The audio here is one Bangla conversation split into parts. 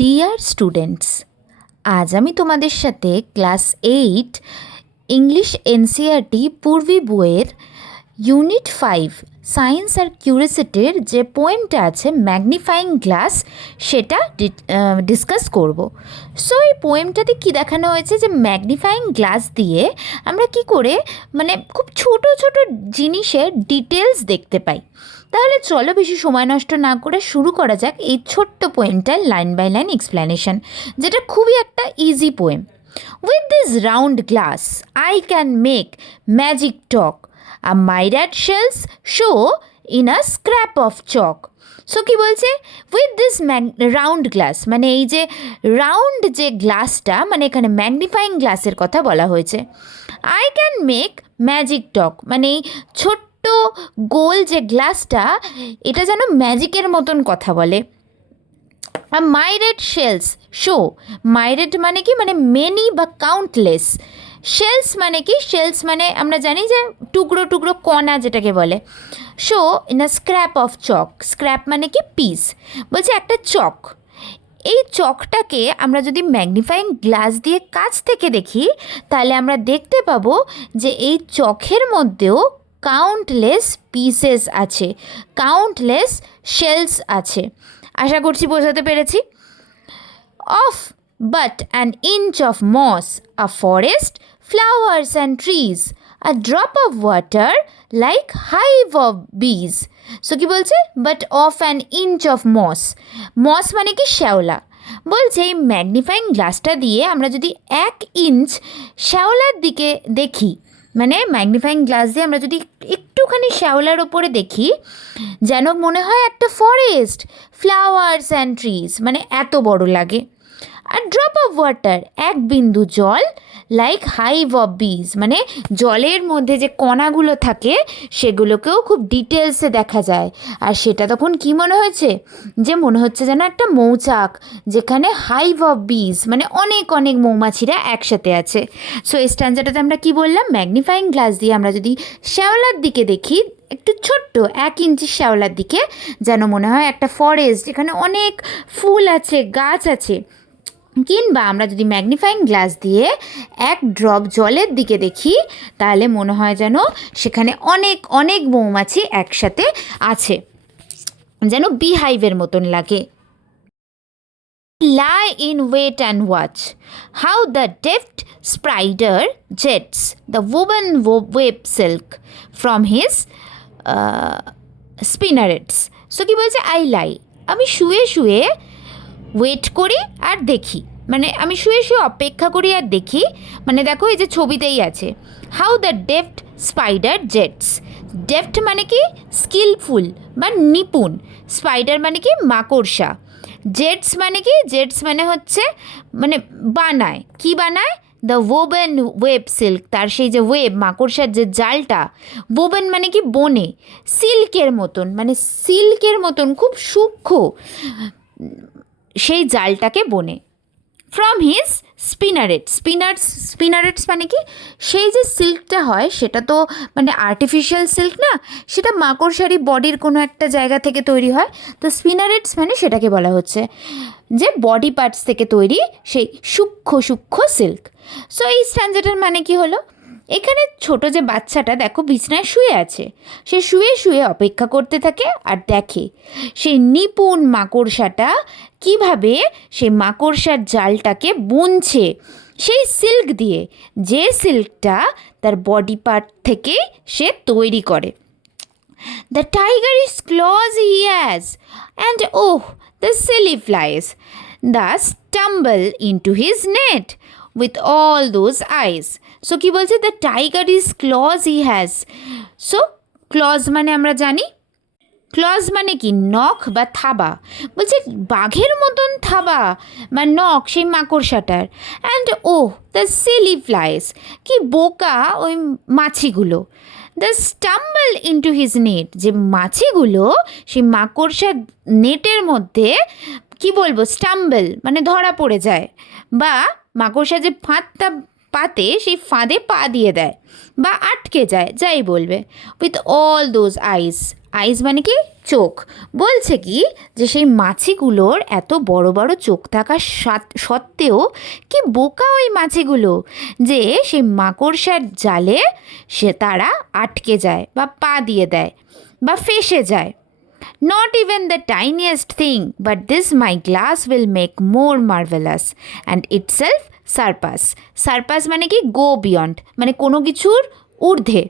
ডিয়ার স্টুডেন্টস, আজ আমি তোমাদের সাথে ক্লাস 8 ইংলিশ এনসিইআরটি পূর্বী বইয়ের ইউনিট 5 সায়েন্স আর কিউরিওসিটির যে পোয়েমটা আছে ম্যাগনিফাইং গ্লাস সেটা ডিসকাস করব। সো এই পোয়েমটাতে কী দেখানো হয়েছে যে ম্যাগনিফাইং গ্লাস দিয়ে আমরা কি করে খুব ছোট ছোট জিনিসের ডিটেলস দেখতে পাই। তাহলে চলো বেশি সময় নষ্ট না করে শুরু করা যাক এই ছোট্ট পোয়েমটার লাইন বাই লাইন এক্সপ্লেনেশন, যেটা খুবই একটা easy poem. With this round glass I can make magic talk, a myriad shells show in a scrap of chalk. So কী বলছে, উইথ দিস রাউন্ড গ্লাস মানে এই যে রাউন্ড যে গ্লাসটা, মানে এখানে ম্যাগনিফাইং গ্লাসের কথা বলা হয়েছে। আই ক্যান মেক ম্যাজিক টক মানে এই ছোট্ট গোল যে গ্লাসটা, এটা যেন ম্যাজিকের মতন কথা বলে। আর myriad shells শো, myriad মানে কি, মানে মেনি বা কাউন্টলেস। শেলস মানে কি, শেলস মানে আমরা জানি যে টুকরো টুকরো কণা যেটাকে বলে। Show in a scrap of chalk, scrap মানে কি পিস, বলছে একটা চক। এই চকটাকে আমরা যদি ম্যাগনিফাইং গ্লাস দিয়ে কাছ থেকে দেখি তাহলে আমরা দেখতে পাবো যে এই চকের মধ্যেও কাউন্টলেস পিসেস আছে, কাউন্টলেস শেলস আছে। আশা করছি বোঝাতে পেরেছি। Of but an inch of moss, a forest, flowers and trees, a drop of water like hive of bees. So কি বলছে, but of an inch of moss, moss মানে কি শ্যাওলা। বলছে এই ম্যাগনিফাইং গ্লাসটা দিয়ে আমরা যদি 1 ইঞ্চ শ্যাওলার দিকে দেখি, মানে ম্যাগনিফাইং গ্লাস দিয়ে আমরা যদি একটুখানি শ্যাওলার ওপরে দেখি, যেন মনে হয় একটা ফরেস্ট, ফ্লাওয়ার্স অ্যান্ড ট্রিজ, মানে এত বড় লাগে। আর ড্রপ অফ ওয়াটার, এক বিন্দু জল, লাইক হাইভ অফ বিজ মানে জলের মধ্যে যে কণাগুলো থাকে সেগুলোকেও খুব ডিটেলসে দেখা যায়। আর সেটা তখন কি মনে হয়েছে, যে মনে হচ্ছে যেন একটা মৌচাক, যেখানে হাইভ অফ বিজ মানে অনেক অনেক মৌমাছিরা একসাথে আছে। সো এই স্ট্যান্ডারটাতে আমরা কি বললাম, ম্যাগনিফাইং গ্লাস দিয়ে আমরা যদি শ্যাওলার দিকে দেখি, একটু ছোট্ট 1 ইঞ্চি শ্যাওলার দিকে, যেন মনে হয় একটা ফরেস্ট, যেখানে অনেক ফুল আছে, গাছ আছে। কিংবা আমরা যদি ম্যাগনিফাইং গ্লাস দিয়ে 1 ড্রপ জলের দিকে দেখি তাহলে মনে হয় যেন সেখানে অনেক অনেক মৌমাছি একসাথে আছে, যেন বিহাইভের মতন লাগে। Lie in wait and watch how the deft spider jets the woven web silk from his spinnerets. So কি বলছে, আই লাই, আমি শুয়ে শুয়ে ওয়েট করি আর দেখি, মানে আমি শুয়ে শুয়ে অপেক্ষা করি আর দেখি, মানে দেখো এই যে ছবিতেই আছে, how the deft spider jets. Deft মানে কি স্কিলফুল বা নিপুণ, স্পাইডার মানে কি মাকড়সা, জেটস মানে কি, জেটস মানে হচ্ছে মানে বানায়, কি বানায়, দ্য ওভেন ওয়েব সিল্ক, তার সেই যে ওয়েব মাকড়সার যে জালটা, ওভেন মানে কি বনে, সিল্কের মতন মানে সিল্কের মতন খুব সূক্ষ্ম সেই জালটাকে বনে। ফ্রম হিজ স্পিনারেটস মানে কি, সেই যে সিল্কটা হয় সেটা তো মানে আর্টিফিশিয়াল সিল্ক না, সেটা মাকড়সারি বডির কোনো একটা জায়গা থেকে তৈরি হয়। তো স্পিনারেটস মানে সেটাকে বলা হচ্ছে যে বডি পার্টস থেকে তৈরি সেই সূক্ষ্ম সূক্ষ্ম সিল্ক। সো এই স্ট্যান্ডার্ডের মানে কি হলো, এখানে ছোট যে বাচ্চাটা দেখো বিছনায় শুয়ে আছে, সে শুয়ে শুয়ে অপেক্ষা করতে থাকে আর দেখে সেই নিপুণ মাকড়সাটা কিভাবে সেই মাকড়সার জালটাকে বুনছে সেই সিল্ক দিয়ে, যে সিল্কটা তার বডি পার্ট থেকে সে তৈরি করে। The tiger is claws he has, and oh, the silly flies thus tumble into his net with all those eyes. So কি বলছে, the tiger is claws he has. So claws মানে আমরা জানি, ক্লজ মানে কি নখ বা থাবা, বলছে বাঘের মতন থাবা বা নখ সেই মাকড়সাটার। And O the silly flies, কি বোকা ওই মাছিগুলো। The stumble into his net, যে মাছিগুলো সেই মাকড়সার নেটের মধ্যে কি বলবো, স্টাম্বল মানে ধরা পড়ে যায়, বা মাকড়সা যে ফাঁদটা পাতে সেই ফাঁদে পা দিয়ে দেয় বা আটকে যায়, যাই বলবে। উইথ অল দোজ আইস, আইজ মানে কি চোখ। বলছে কি যে সেই মাছিগুলোর এত বড় বড় চোখ থাকা সত্ত্বেও কি বোকা ওই মাছিগুলো, যে সেই মাকড়সার জালে তারা আটকে যায় বা পা দিয়ে দেয় বা ফেঁসে যায়। Not even the tiniest thing, but this my glass will make more marvelous and itself surpass. Surpass মানে কি go beyond, মানে কোনো কিছুর ঊর্ধ্বে।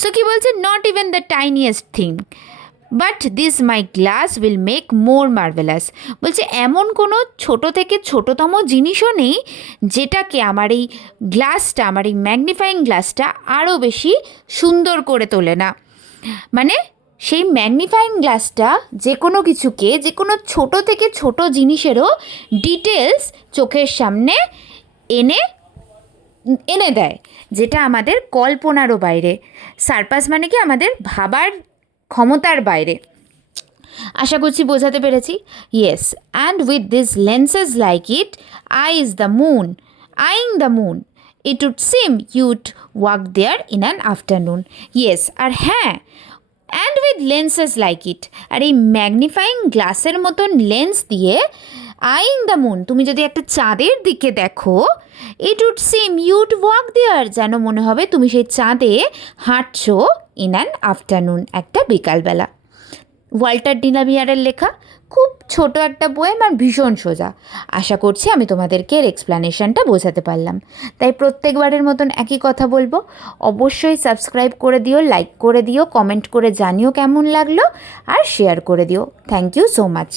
সো কি বলছে, not even the টাইনিয়েস্ট thing but this my glass will make more marvellous. বলছে এমন কোনো ছোট থেকে ছোটতম জিনিসও নেই যেটাকে আমার এই গ্লাসটা, আমার এই ম্যাগনিফাইং গ্লাসটা আরও বেশি সুন্দর করে তোলে না। মানে সেই ম্যাগনিফাইং গ্লাসটা যে কোনো কিছুকে, যে কোনো ছোট থেকে ছোট জিনিসেরও ডিটেলস চোখের সামনে এনে দেয়, যেটা আমাদের কল্পনারও বাইরে। সারপাস মানে কি আমাদের ভাবার ক্ষমতার বাইরে। আশা করছি বোঝাতে পেরেছি। Yes, and with this lenses like it eyes the moon, eyeing the moon, it would seem you'd walk there in an afternoon. Yes, আর হ্যাঁ, and with lenses like it, আর এই ম্যাগনিফাইং গ্লাসের মতন লেন্স দিয়ে আইং দ্য মুন, তুমি যদি একটা চাঁদের দিকে দেখো, ইট উড সিম ইউড ওয়াক দেয়ার, যেন মনে হবে তুমি সেই চাঁদে হাঁটছো ইন অ্যান আফটারনুন, একটা বিকালবেলা। ওয়াল্টার ডিনামিয়ারের লেখা, খুব ছোট একটা পোয়েম আর ভীষণ সোজা। আশা করছি আমি তোমাদেরকে এর এক্সপ্লানেশনটা বোঝাতে পারলাম। তাই প্রত্যেকবারের মতন একই কথা বলবো, অবশ্যই সাবস্ক্রাইব করে দিও, লাইক করে দিও, কমেন্ট করে জানিও কেমন লাগলো, আর শেয়ার করে দিও। Thank you so much.